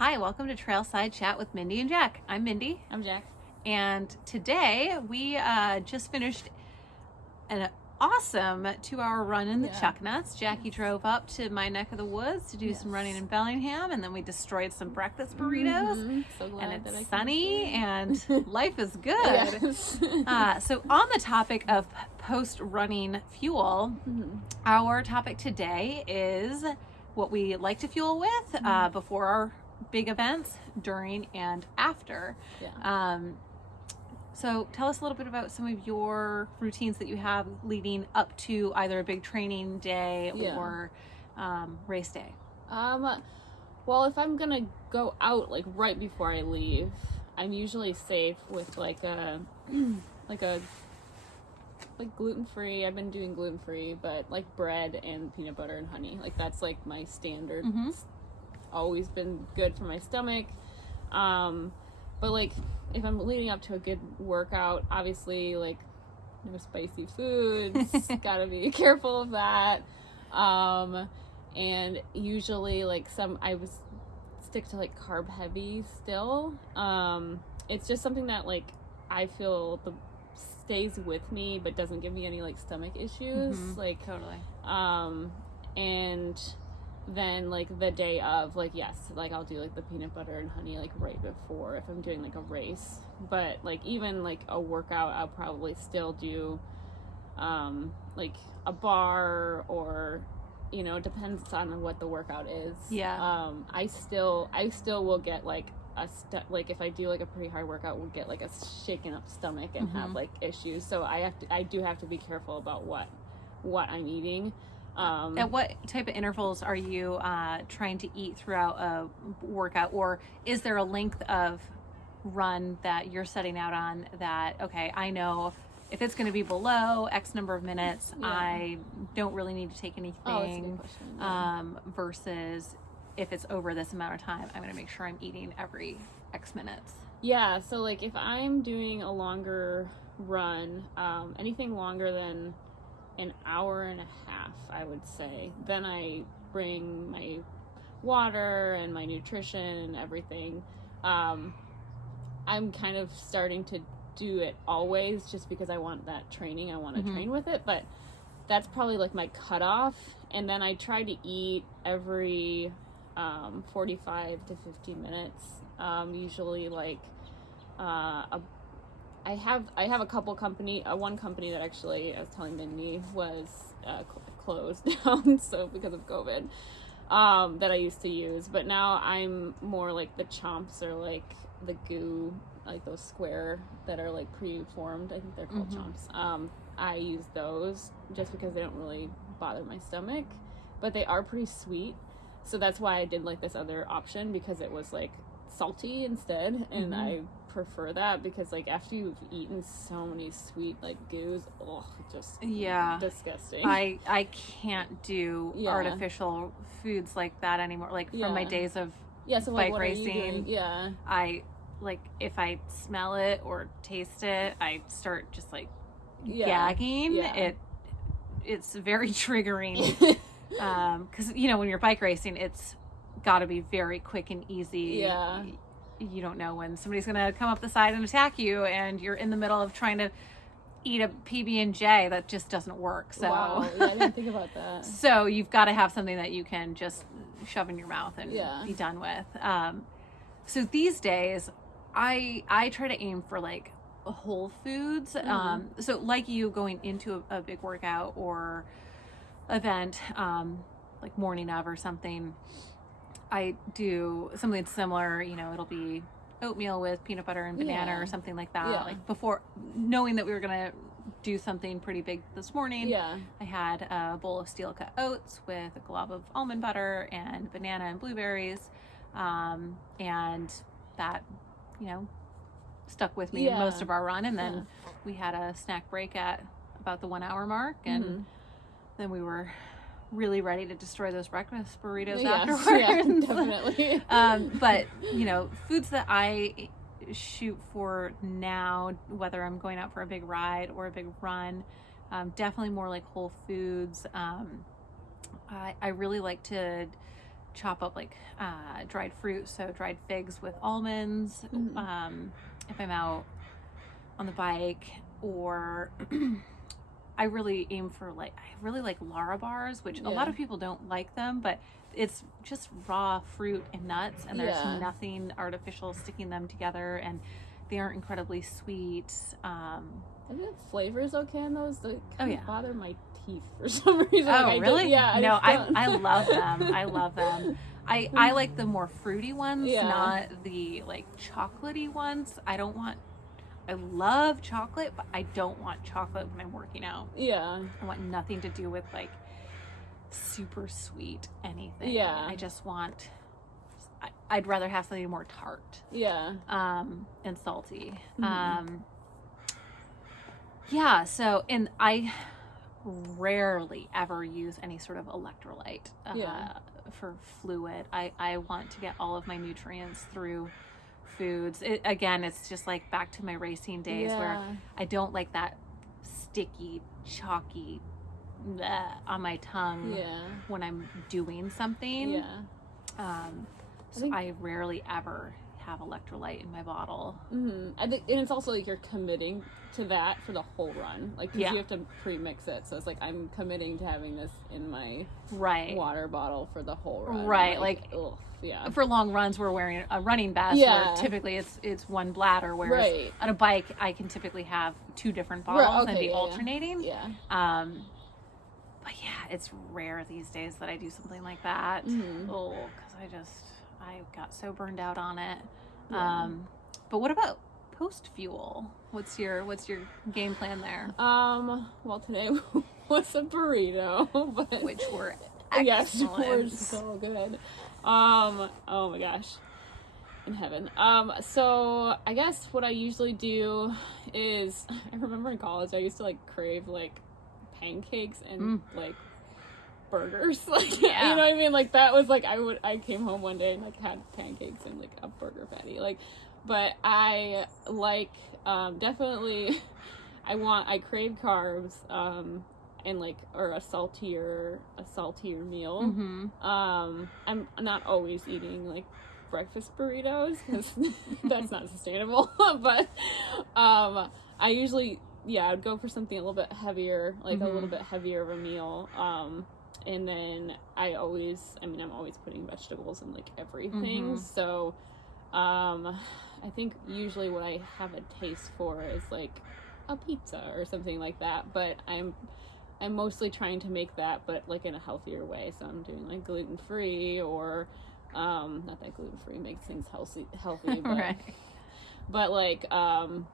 Hi, welcome to Trailside Chat with Mindy and Jack. I'm Mindy. I'm Jack. And today we just finished an awesome 2-hour run in the Chucknuts. Jackie drove up to my neck of the woods to do some running in Bellingham, and then we destroyed some breakfast burritos. So glad and that it's I sunny and life is good. Yes. So on the topic of post-running fuel, our topic today is what we like to fuel with before our big events, during and after. So tell us a little bit about some of your routines that you have leading up to either a big training day or race day. Well, if I'm gonna go out like right before I leave, I'm usually safe with like gluten-free. I've been doing gluten-free, but like bread and peanut butter and honey. Like that's like my standard. It's always been good for my stomach. But like if I'm leading up to a good workout, obviously like no spicy foods, gotta be careful of that. And usually like I would stick to like carb heavy still. It's just something that like I feel stays with me but doesn't give me any like stomach issues. Like totally. And then like the day of, like, yes, like I'll do like the peanut butter and honey like right before if I'm doing like a race. But like even like a workout, I'll probably still do like a bar, or you know, it depends on what the workout is. I still will get like like if I do like a pretty hard workout, we'll get like a shaken up stomach and have like issues. So I do have to be careful about what I'm eating. At what type of intervals are you trying to eat throughout a workout, or is there a length of run that you're setting out on that, okay, I know if it's going to be below X number of minutes, I don't really need to take anything, versus if it's over this amount of time, I'm going to make sure I'm eating every X minutes? Yeah, so like if I'm doing a longer run, anything longer than an hour and a half, I would say, then I bring my water and my nutrition and everything. I'm kind of starting to do it always just because I want that training. I want to train with it, but that's probably like my cutoff. And then I try to eat every 45 to 50 minutes. Usually like I have a couple one company that actually, I was telling Mindy, was closed down, so because of COVID, that I used to use. But now I'm more like the chomps, or like the goo, like those square that are like pre-formed. I think they're called chomps. I use those just because they don't really bother my stomach, but they are pretty sweet. So that's why I did like this other option, because it was like salty instead, and I prefer that, because like after you've eaten so many sweet like goos, just disgusting. I can't do artificial foods like that anymore, like from my days of so bike like, racing. I like, if I smell it or taste it, I start just like gagging. It's very triggering, because you know, when you're bike racing, it's got to be very quick and easy. You don't know when somebody's gonna come up the side and attack you, and you're in the middle of trying to eat a PB&J. That just doesn't work. So wow, I didn't think about that. So you've got to have something that you can just shove in your mouth and be done with. So these days I try to aim for like whole foods. So like you, going into a big workout or event, like morning of or something, I do something similar. You know, it'll be oatmeal with peanut butter and banana or something like that. Like before, knowing that we were gonna do something pretty big this morning, I had a bowl of steel cut oats with a glob of almond butter and banana and blueberries, and that, you know, stuck with me most of our run. And then we had a snack break at about the 1 hour mark, and then we were really ready to destroy those breakfast burritos afterwards. Definitely. But you know, foods that I shoot for now, whether I'm going out for a big ride or a big run, definitely more like whole foods. I really like to chop up like dried fruit, so dried figs with almonds. If I'm out on the bike, or I really aim for I really like Lara bars, which a lot of people don't like them, but it's just raw fruit and nuts, and there's nothing artificial sticking them together, and they aren't incredibly sweet. I think the flavor is okay in those. They kind of bother my teeth for some reason. Oh, really? I love them. I love them. I like the more fruity ones, not the chocolatey ones. I love chocolate, but I don't want chocolate when I'm working out. Yeah. I want nothing to do with super sweet anything. Yeah. I just want, I'd rather have something more tart. Yeah. And salty. Yeah, so, and I rarely ever use any sort of electrolyte for fluid. I want to get all of my nutrients through foods. It's just back to my racing days where I don't like that sticky, chalky on my tongue when I'm doing something. Yeah. I rarely ever have electrolyte in my bottle. I think, and it's also you're committing to that for the whole run, because you have to pre-mix it, so it's I'm committing to having this in my water bottle for the whole run. Ugh, for long runs we're wearing a running vest where typically it's one bladder, whereas on a bike I can typically have two different bottles and be alternating. But it's rare these days that I do something like that. Because I got so burned out on it. But what about post fuel? What's your game plan there? Well, today was a burrito, but which were excellent. Yes, were so good. Oh my gosh, in heaven. So I guess what I usually do is, I remember in college I used to crave pancakes and burgers, you know what I mean, that was I came home one day and had pancakes and a burger patty, but I definitely I crave carbs, and or a saltier meal. I'm not always eating breakfast burritos, because that's not sustainable, but I usually I'd go for something a little bit heavier, a little bit heavier of a meal. And then I'm always putting vegetables in everything. So I think usually what I have a taste for is a pizza or something like that, but I'm mostly trying to make that, but in a healthier way. So I'm doing gluten-free, or not that gluten-free makes things healthy, but but I'm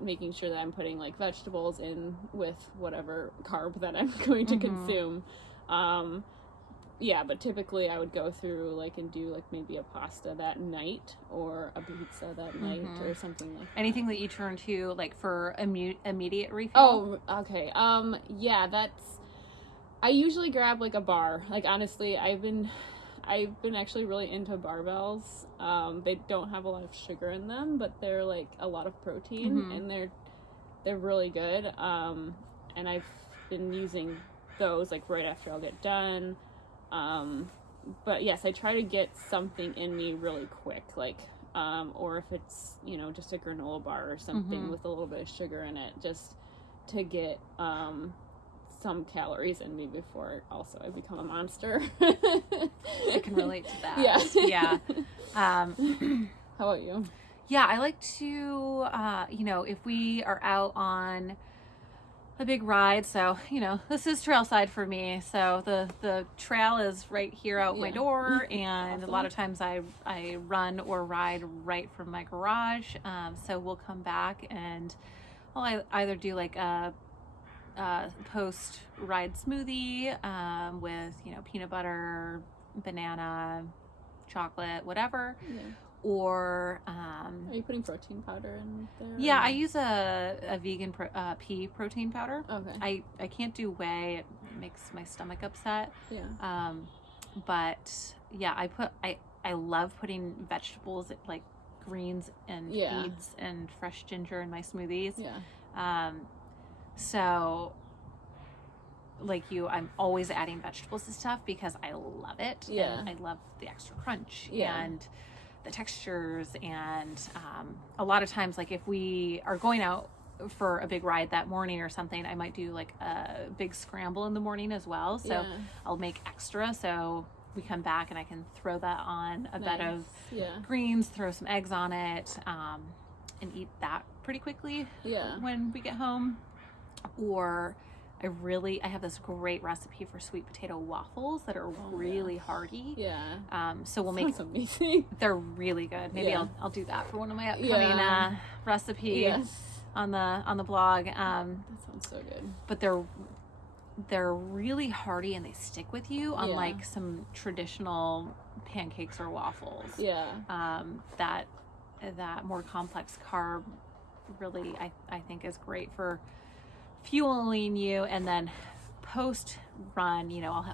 making sure that I'm putting vegetables in with whatever carb that I'm going to consume. But typically I would go through and do maybe a pasta that night, or a pizza that night, or something like that. Anything that you turn to for immediate refill? Oh, okay. I usually grab a bar. Honestly, I've been actually really into barbells. They don't have a lot of sugar in them, but they're a lot of protein, and they're really good. And I've been using those right after I'll get done. But yes, I try to get something in me really quick, or if it's just a granola bar or something with a little bit of sugar in it, just to get some calories in me before also I become a monster. I can relate to that. Yeah. How about you? Yeah, I like to if we are out on a big ride, so this is trail side for me, so the trail is right here out my door, and awesome. A lot of times I run or ride right from my garage, so we'll come back and I'll either do a post ride smoothie with peanut butter, banana, chocolate, whatever. Or are you putting protein powder in there? Yeah, I use a vegan pea protein powder. Okay. I can't do whey; it makes my stomach upset. Yeah. But yeah, I love putting vegetables greens and beets and fresh ginger in my smoothies. Yeah. So like you, I'm always adding vegetables to stuff because I love it. Yeah. And I love the extra crunch and the textures. And a lot of times, like if we are going out for a big ride that morning or something, I might do like a big scramble in the morning as well. So I'll make extra. So we come back and I can throw that on a bed of greens, throw some eggs on it, and eat that pretty quickly when we get home. Or I have this great recipe for sweet potato waffles that are really hearty. So we'll make amazing. They're really good. Maybe I'll do that for one of my upcoming recipes on the blog. That sounds so good. But they're really hearty and they stick with you, unlike some traditional pancakes or waffles. That more complex carb really I think is great for fueling you. And then post run,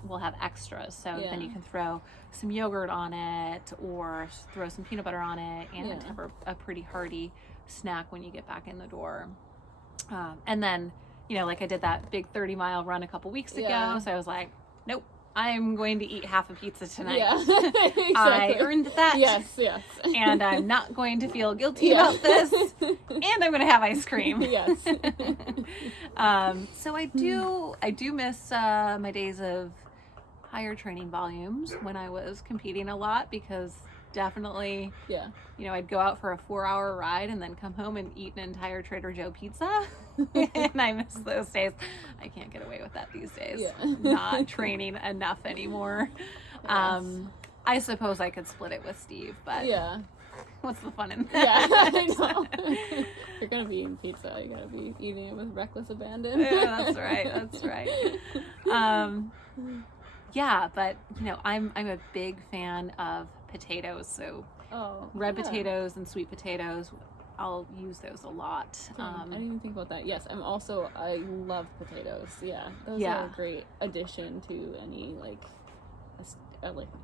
we'll have extras, so then you can throw some yogurt on it or throw some peanut butter on it and have a pretty hearty snack when you get back in the door. And then like I did that big 30-mile run a couple weeks ago, so I was like, nope, I'm going to eat half a pizza tonight. Exactly. I earned that. Yes. And I'm not going to feel guilty about this. And I'm going to have ice cream. Yes. So I do miss my days of higher training volumes when I was competing a lot, because definitely, I'd go out for a 4-hour ride and then come home and eat an entire Trader Joe pizza. And I miss those days. I can't get away with that these days. Not training enough anymore. I suppose I could split it with Steve, but what's the fun in that? I know. If you're gonna be eating pizza, you gotta be eating it with reckless abandon. That's right. But I'm a big fan of potatoes, so red potatoes and sweet potatoes, I'll use those a lot. I didn't even think about that. Yes, I love potatoes. Those are a great addition to any I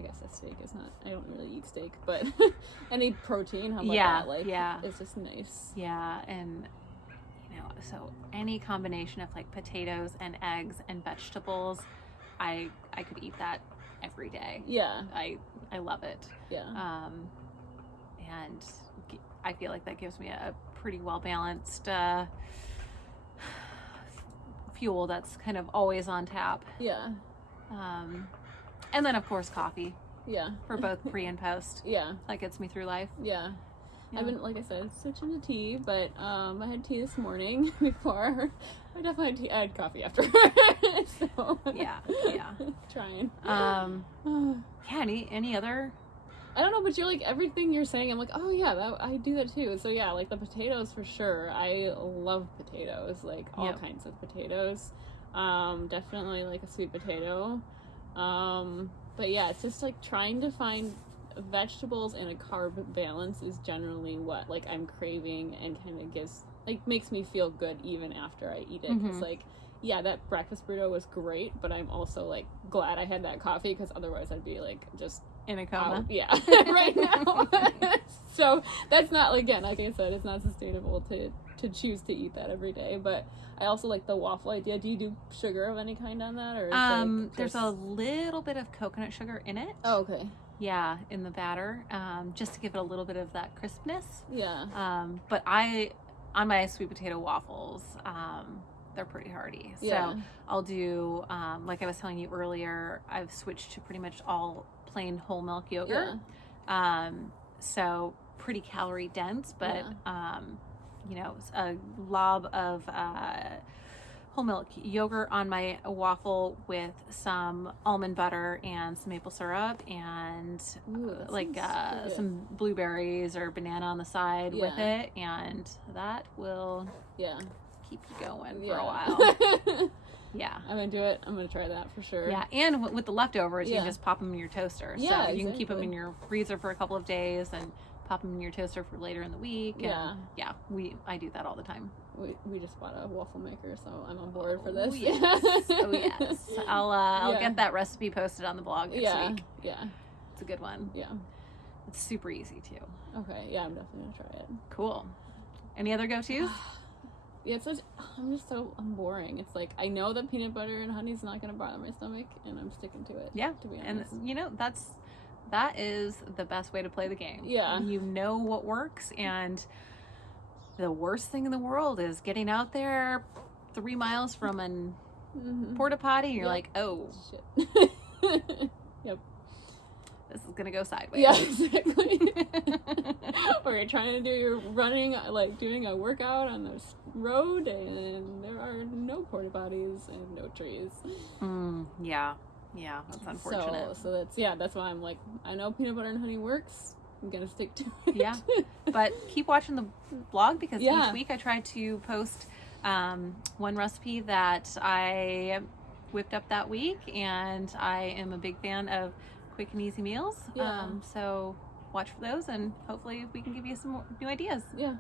guess a steak is not, I don't really eat steak, but any protein, how about that? It's just nice. And so any combination of like potatoes and eggs and vegetables, I could eat that every day. I love it. And I feel like that gives me a pretty well balanced fuel that's kind of always on tap. And then of course coffee. For both pre and post. That gets me through life. I've been, like I said, switching to tea, but I had tea this morning before. I definitely had tea. I had coffee after. So trying. Any other? I don't know, but you're like, everything you're saying, I'm like, oh yeah, I do that too. So yeah, like the potatoes for sure. I love potatoes, like all kinds of potatoes. Definitely like a sweet potato. But yeah, it's just like trying to find vegetables and a carb balance is generally what like I'm craving, and kind of makes me feel good even after I eat it. Because that breakfast burrito was great, but I'm also like glad I had that coffee, because otherwise I'd be like just in a coma. Right now. So that's not, again, like I said, it's not sustainable to choose to eat that every day. But I also like the waffle idea. Do you do sugar of any kind on that, or there's a little bit of coconut sugar in it. Oh, okay. In the batter, just to give it a little bit of that crispness. But on my sweet potato waffles, they're pretty hearty. So I'll do, like I was telling you earlier, I've switched to pretty much all plain whole milk yogurt. So pretty calorie dense, but a lob of whole milk yogurt on my waffle with some almond butter and some maple syrup and some blueberries or banana on the side with it, and that will keep you going for a while. I'm into it. I'm gonna try that for sure. And with the leftovers, you can just pop them in your toaster. So you can keep them in your freezer for a couple of days and pop them in your toaster for later in the week. And I do that all the time. We just bought a waffle maker, so I'm on board for this. I'll get that recipe posted on the blog next week. It's a good one. It's super easy too. Okay, I'm definitely gonna try it. Cool. Any other go-tos? I'm just I'm boring. It's like, I know that peanut butter and honey's not going to bother my stomach, and I'm sticking to it. Yeah. To be honest. And, you know, that is the best way to play the game. Yeah. You know what works, and the worst thing in the world is getting out there 3 miles from an porta potty, and you're like, oh. Shit. Yep. This is going to go sideways. Yeah, exactly. Or you're trying to do your running, like doing a workout on the road, and there are no porta potties and no trees. Yeah, that's unfortunate. So that's why I'm like, I know peanut butter and honey works. I'm gonna stick to it. Yeah, but keep watching the blog, because each week I try to post one recipe that I whipped up that week, and I am a big fan of quick and easy meals. So watch for those, and hopefully we can give you some more new ideas. Yeah.